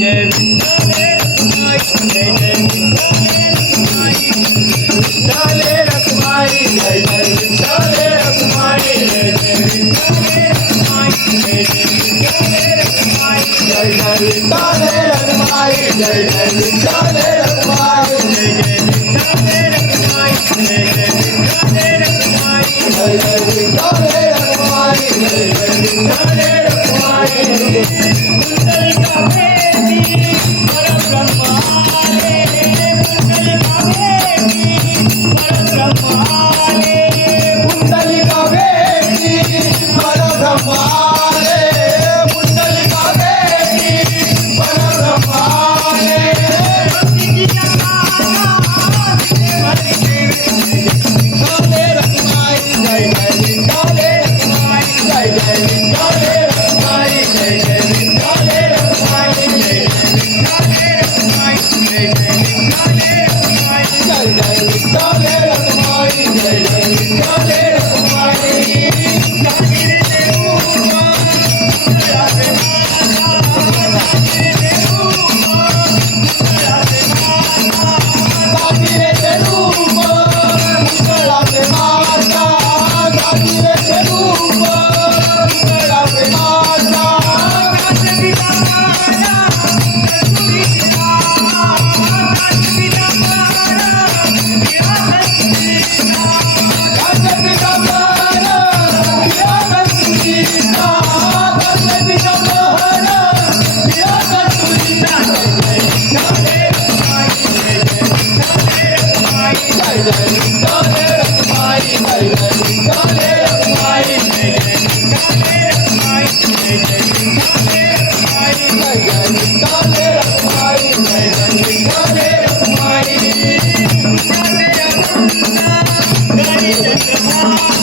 Hey! Dale. Gracias.